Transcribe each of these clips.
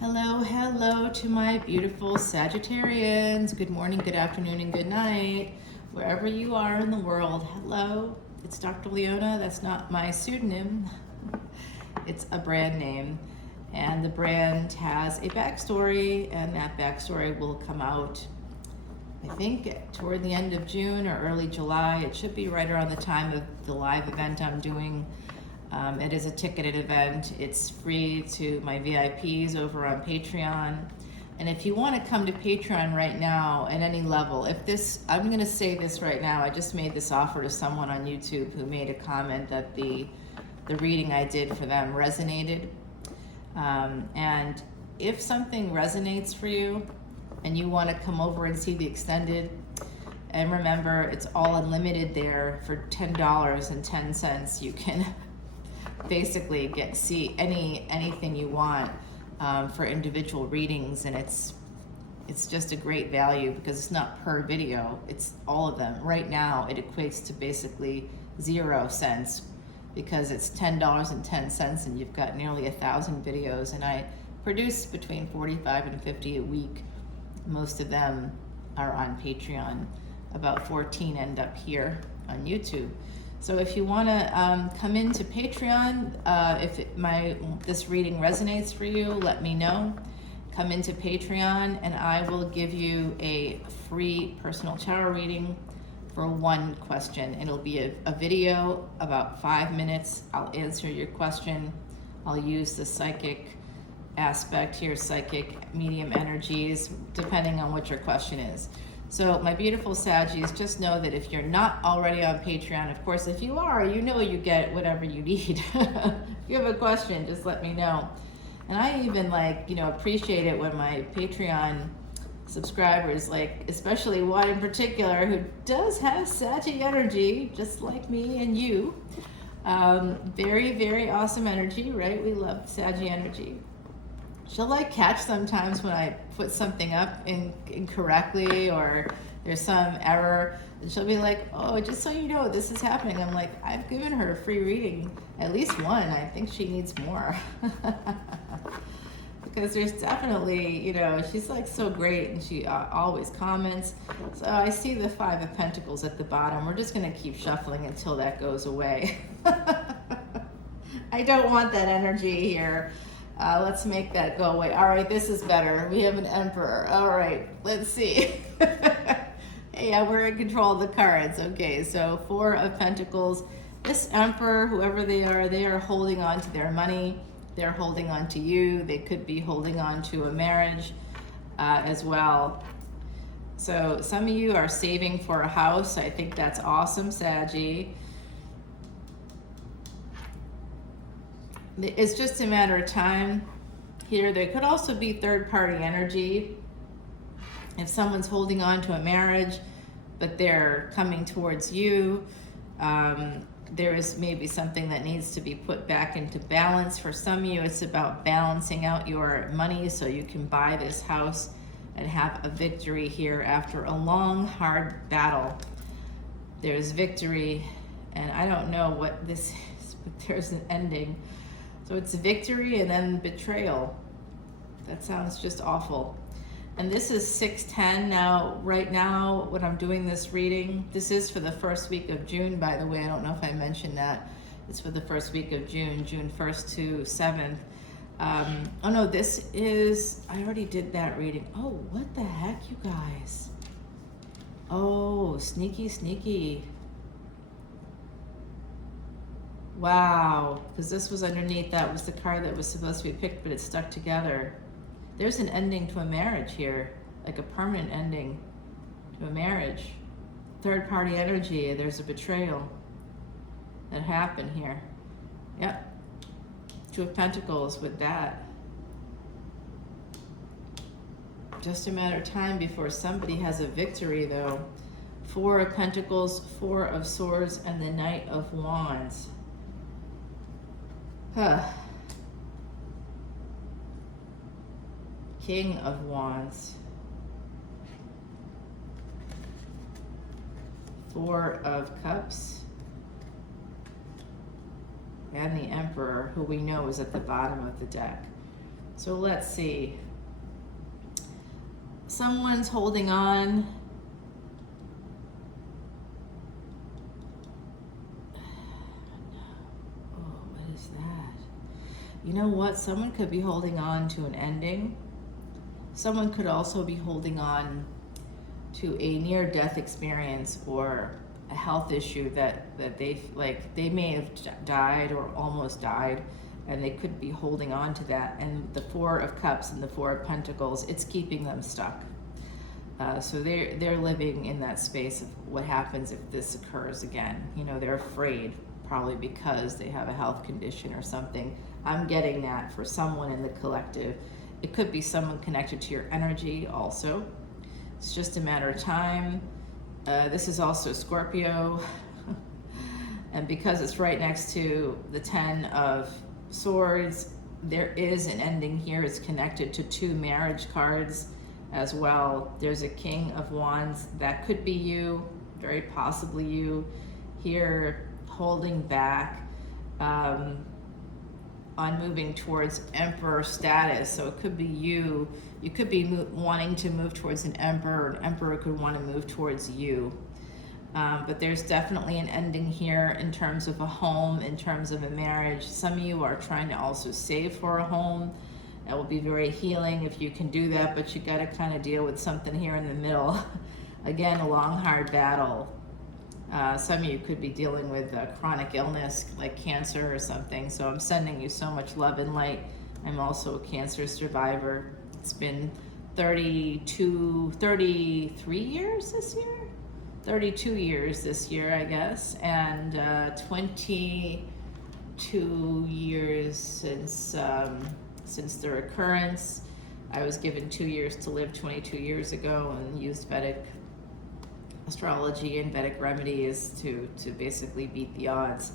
Hello, hello to my beautiful Sagittarians. Good morning, good afternoon, and good night. Wherever you are in the world, hello. It's Dr. Leona. That's not my pseudonym. It's a brand name. And the brand has a backstory, and that backstory will come out, I think, toward the end of June or early July. It should be right around the time of the live event I'm doing. It is a ticketed event. It's free to my VIPs over on Patreon. And if you want to come to Patreon right now at any level, I'm going to say this right now. I just made this offer to someone on YouTube who made a comment that the reading I did for them resonated. And if something resonates for you and you want to come over and see the extended, and remember, it's all unlimited there for $10.10. You can basically see anything you want for individual readings, and it's just a great value because it's not per video, it's all of them. Right now it equates to basically 0 cents because it's $10.10 and you've got nearly 1,000 videos, and I produce between 45 and 50 a week. Most of them are on Patreon. About 14 end up here on YouTube. So if you want to come into Patreon, if this reading resonates for you, let me know. Come into Patreon and I will give you a free personal tarot reading for one question. It'll be a video about 5 minutes. I'll answer your question. I'll use the psychic aspect here, psychic medium energies, depending on what your question is. So my beautiful Saggies, just know that if you're not already on Patreon, of course, if you are, you know you get whatever you need. If you have a question, just let me know. And I even appreciate it when my Patreon subscribers, especially one in particular who does have Saggy energy, just like me and you. Very, very awesome energy, right? We love Saggy energy. She'll catch sometimes when I put something up incorrectly or there's some error, and she'll be like, oh, just so you know, this is happening. I'm like, I've given her a free reading, at least one. I think she needs more. Because there's definitely, she's so great, and she always comments. So I see the 5 of Pentacles at the bottom. We're just going to keep shuffling until that goes away. I don't want that energy here. Let's make that go away. All right, this is better. We have an Emperor. All right, let's see. Yeah, we're in control of the cards. Okay, so 4 of Pentacles. This Emperor, whoever they are holding on to their money. They're holding on to you. They could be holding on to a marriage as well. So some of you are saving for a house. I think that's awesome, Saggy. It's just a matter of time here. There could also be third-party energy. If someone's holding on to a marriage, but they're coming towards you, there is maybe something that needs to be put back into balance. For some of you, it's about balancing out your money so you can buy this house and have a victory here after a long, hard battle. There's victory, and I don't know what this is, but there's an ending. So it's victory and then betrayal. That sounds just awful. And this is 6/10. Now, right now, when I'm doing this reading, this is for the first week of June, by the way. I don't know if I mentioned that. It's for the first week of June, June 1st to 7th. Oh no, this is, I already did that reading. Oh, what the heck, you guys? Oh, sneaky, sneaky. Wow, because this was underneath, that was the card that was supposed to be picked, but it's stuck together. There's an ending to a marriage here, like a permanent ending to a marriage. Third party energy, there's a betrayal that happened here. Yep, 2 of Pentacles with that. Just a matter of time before somebody has a victory though. 4 of Pentacles, 4 of Swords, and the Knight of Wands. King of Wands. 4 of Cups. And the Emperor, who we know is at the bottom of the deck. So let's see. Someone's holding on. Oh, what is that? You know what? Someone could be holding on to an ending. Someone could also be holding on to a near-death experience or a health issue that they may have died or almost died, and they could be holding on to that. And the Four of Cups and the Four of Pentacles, it's keeping them stuck. So they're living in that space of what happens if this occurs again. You know, they're afraid, probably because they have a health condition or something. I'm getting that for someone in the collective. It could be someone connected to your energy also. It's just a matter of time. This is also Scorpio. And because it's right next to the Ten of Swords, there is an ending here. It's connected to two marriage cards as well. There's a King of Wands. That could be you, very possibly you, here holding back on moving towards Emperor status. So it could be you. You could be wanting to move towards an Emperor, or an Emperor could want to move towards you. But there's definitely an ending here in terms of a home, in terms of a marriage. Some of you are trying to also save for a home. That will be very healing if you can do that, but you got to kind of deal with something here in the middle. Again, a long, hard battle. Some of you could be dealing with a chronic illness like cancer or something. So I'm sending you so much love and light. I'm also a cancer survivor. It's been 33 years this year? 32 years this year, I guess, and 22 years since the recurrence. I was given 2 years to live 22 years ago and used Vedic Astrology and Vedic remedies to basically beat the odds.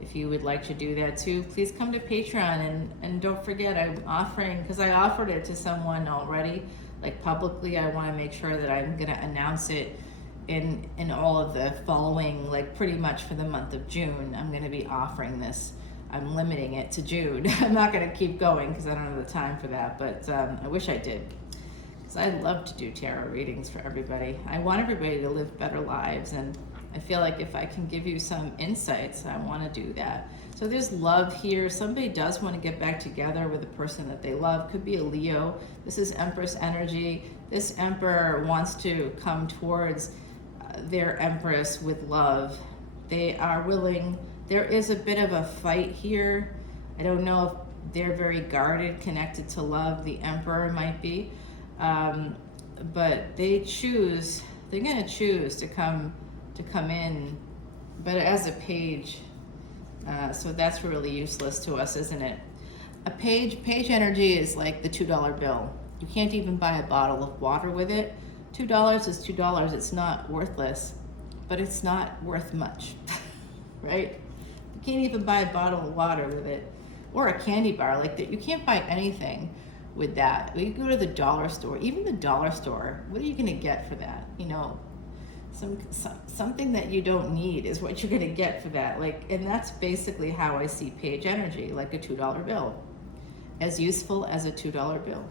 If you would like to do that too, please come to Patreon, and don't forget, I'm offering, because I offered it to someone already, like publicly. I want to make sure that I'm going to announce it in all of the following, like pretty much for the month of June. I'm going to be offering this. I'm limiting it to June. I'm not going to keep going because I don't have the time for that, but I wish I did, because I love to do tarot readings for everybody. I want everybody to live better lives, and I feel like if I can give you some insights, I want to do that. So there's love here. Somebody does want to get back together with a person that they love. Could be a Leo. This is Empress energy. This Emperor wants to come towards their Empress with love. They are willing. There is a bit of a fight here. I don't know if they're very guarded, connected to love. The Emperor might be, but they're going to choose to come in, but as a page. So that's really useless to us, isn't it? A page energy is like the $2 bill. You can't even buy a bottle of water with it. $2 is $2. It's not worthless, but it's not worth much, right? You can't even buy a bottle of water with it, or a candy bar like that. You can't buy anything with that. You go to the dollar store, even the dollar store, what are you going to get for that? You know, something that you don't need is what you're going to get for that. Like, and that's basically how I see page energy, like a $2 bill, as useful as a $2 bill,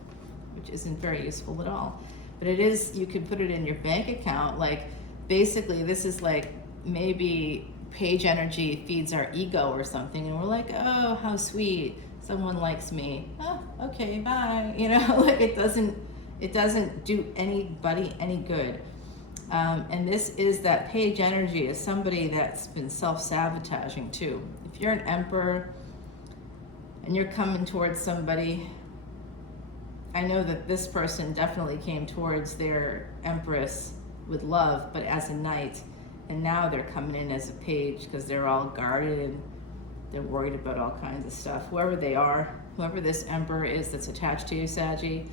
which isn't very useful at all. But it is, you can put it in your bank account. Like, basically, this is like maybe page energy feeds our ego or something, and we're like, oh, how sweet, someone likes me. Oh, okay, bye. You know, like it doesn't do anybody any good. And this is that page energy is somebody that's been self-sabotaging too. If you're an Emperor and you're coming towards somebody, I know that this person definitely came towards their Empress with love, but as a knight, and now they're coming in as a page because they're all guarded and they're worried about all kinds of stuff. Whoever they are, whoever this Emperor is that's attached to you, Saggy,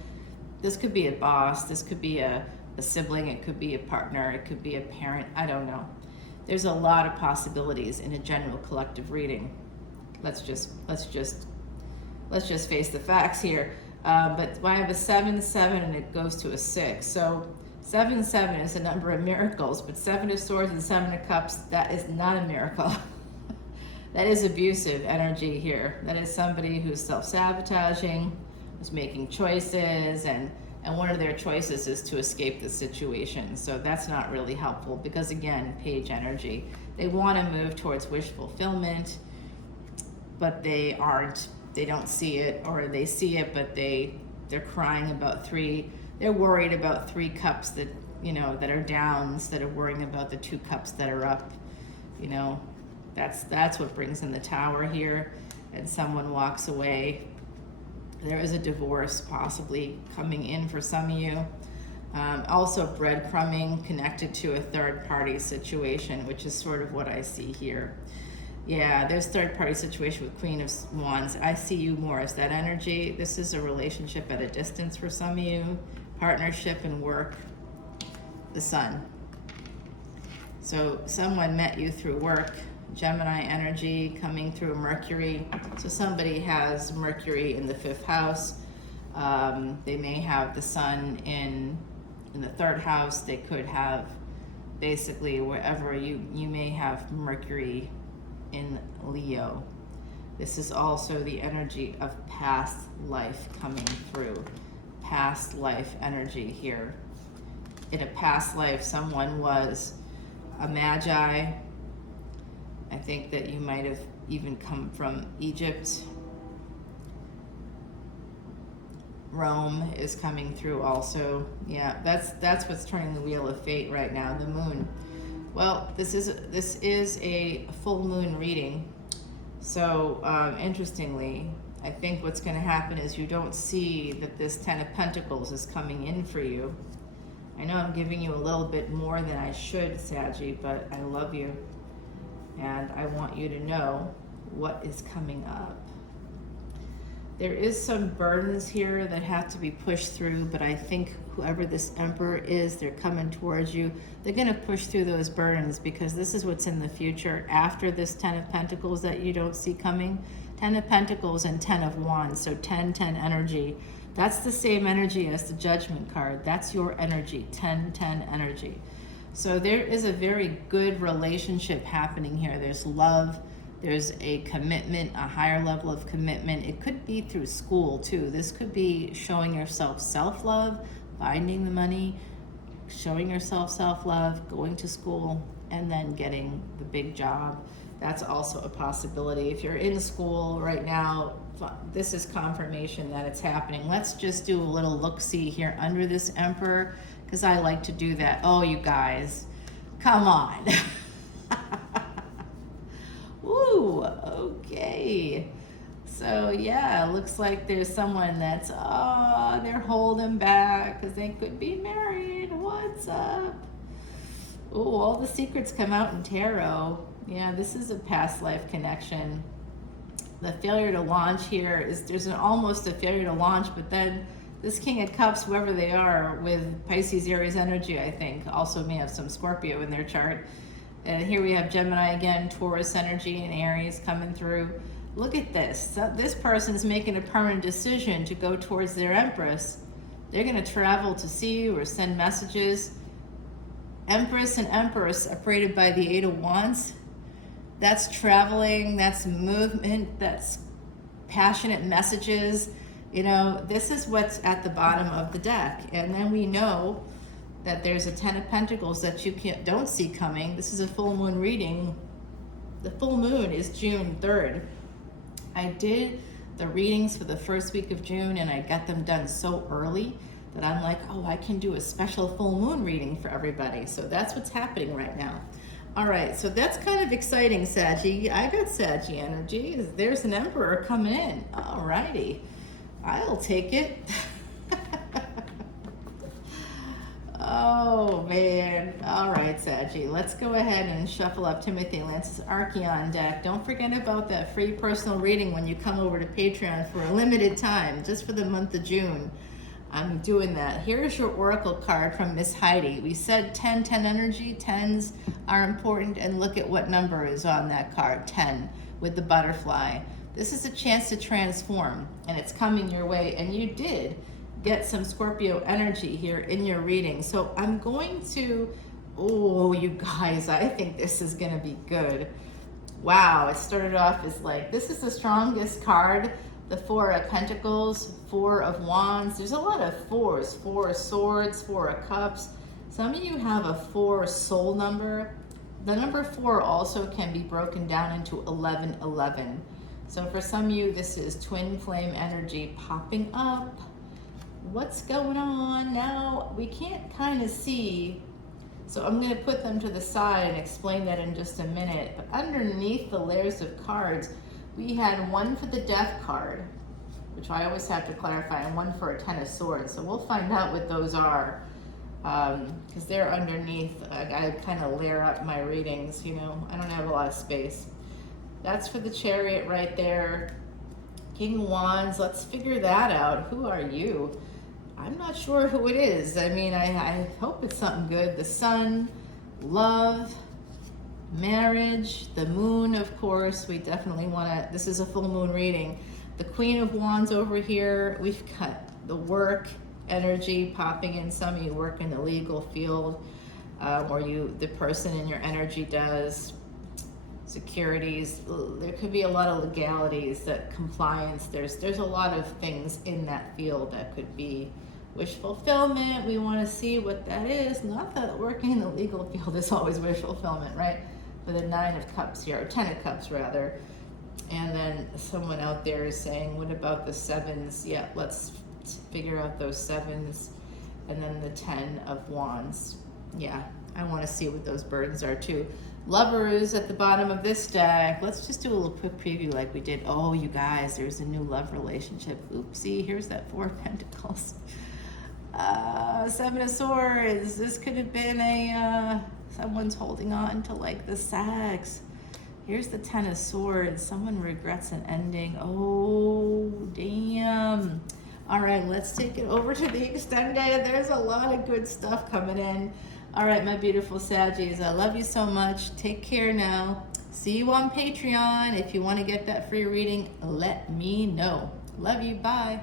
this could be a boss, this could be a sibling, it could be a partner, it could be a parent, I don't know. There's a lot of possibilities in a general collective reading. Let's just face the facts here. But I have a 7-7 and it goes to a 6. So 7-7 is a number of miracles, but 7 of Swords and 7 of Cups, that is not a miracle. That is abusive energy here. That is somebody who's self-sabotaging, is making choices, and one of their choices is to escape the situation. So that's not really helpful because, again, page energy. They want to move towards wish fulfillment, but they aren't. They don't see it, or they see it, but they're crying about they're worried about 3 cups that, you know, that are down instead of worrying about the 2 cups that are up. You know, that's what brings in the Tower here, and someone walks away. There is a divorce possibly coming in for some of you. Also breadcrumbing connected to a third party situation, which is sort of what I see here. Yeah, there's third party situation with Queen of Wands. I see you more as that energy. This is a relationship at a distance for some of you. Partnership and work. The Sun. So someone met you through work. Gemini energy coming through Mercury. So somebody has Mercury in the 5th house. They may have the Sun in the 3rd house. They could have basically wherever you may have Mercury in Leo. This is also the energy of past life coming through. Past life energy here. In a past life, someone was a magi. I think that you might have even come from Egypt. Rome is coming through also. Yeah, that's what's turning the wheel of fate right now, the moon. Well, this is a full moon reading. So interestingly, I think what's going to happen is you don't see that this 10 of Pentacles is coming in for you. I know I'm giving you a little bit more than I should, Saggy, but I love you. And I want you to know what is coming up. There is some burdens here that have to be pushed through, but I think whoever this Emperor is, they're coming towards you. They're going to push through those burdens because this is what's in the future after this 10 of Pentacles that you don't see coming. 10 of Pentacles and 10 of Wands, so 10-10 energy. That's the same energy as the Judgment card. That's your energy, 10-10 energy. So there is a very good relationship happening here. There's love. There's a commitment, a higher level of commitment. It could be through school too. This could be showing yourself self-love, finding the money, showing yourself self-love, going to school, and then getting the big job. That's also a possibility. If you're in school right now, this is confirmation that it's happening. Let's just do a little look-see here under this Emperor, because I like to do that. Oh, you guys, come on. Ooh, okay. So yeah, looks like there's someone that's, they're holding back because they could be married. What's up? Ooh, all the secrets come out in tarot. Yeah, this is a past life connection. The failure to launch here is, there's almost a failure to launch, but then this King of Cups, whoever they are, with Pisces, Aries energy, I think, also may have some Scorpio in their chart. And here we have Gemini again, Taurus energy, and Aries coming through. Look at this. So this person is making a permanent decision to go towards their Empress. They're going to travel to see you or send messages. Empress and Empress separated by the 8 of Wands. That's traveling, that's movement, that's passionate messages. You know, this is what's at the bottom of the deck. And then we know that there's a 10 of Pentacles that you don't see coming. This is a full moon reading. The full moon is June 3rd. I did the readings for the first week of June, and I got them done so early that I'm like, oh, I can do a special full moon reading for everybody. So that's what's happening right now. All right, so that's kind of exciting, Saggy. I got Saggy energy. There's an Emperor coming in. All righty, I'll take it. Oh, man. All right, Saggy. Let's go ahead and shuffle up Timothy Lance's Archeon deck. Don't forget about that free personal reading when you come over to Patreon for a limited time, just for the month of June. I'm doing that. Here's your Oracle card from Miss Heidi. We said 10-10 energy. 10s are important, and look at what number is on that card, 10, with the butterfly. This is a chance to transform, and it's coming your way, and you did get some Scorpio energy here in your reading. So I'm going to, oh, you guys, I think this is going to be good. Wow, it started off as like, this is the strongest card, the Four of Pentacles, Four of Wands. There's a lot of fours. Four of Swords, Four of Cups. Some of you have a 4 soul number. The number 4 also can be broken down into 1111. So for some of you, this is twin flame energy popping up. What's going on now? We can't kind of see. So I'm going to put them to the side and explain that in just a minute. But underneath the layers of cards, we had one for the Death card, which I always have to clarify, and one for a Ten of Swords. So we'll find out what those are, because they're underneath. I kind of layer up my readings, you know. I don't have a lot of space. That's for the Chariot right there. King of Wands, let's figure that out. Who are you? I'm not sure who it is. I mean, I hope it's something good. The Sun, love, marriage, the Moon, of course. We definitely want to, this is a full moon reading. The Queen of Wands over here. We've got the work energy popping in. Some of you work in the legal field, or the person in your energy does. Securities, there could be a lot of legalities, that compliance, there's a lot of things in that field that could be wish fulfillment. We want to see what that is. Not that working in the legal field is always wish fulfillment, right? With a 9 of Cups here, or 10 of Cups rather. And then someone out there is saying, what about the 7s? Yeah, let's figure out those 7s. And then the 10 of Wands. Yeah, I want to see what those burdens are too. Lovers at the bottom of this deck. Let's just do a little quick preview like we did. Oh, you guys, there's a new love relationship. Oopsie, here's that 4 of Pentacles. 7 of Swords. This could have been a, someone's holding on to like the Sags. Here's the 10 of Swords. Someone regrets an ending. Oh, damn. All right, let's take it over to the extended. There's a lot of good stuff coming in. All right, my beautiful Saggies, I love you so much. Take care now. See you on Patreon. If you want to get that free reading, let me know. Love you. Bye.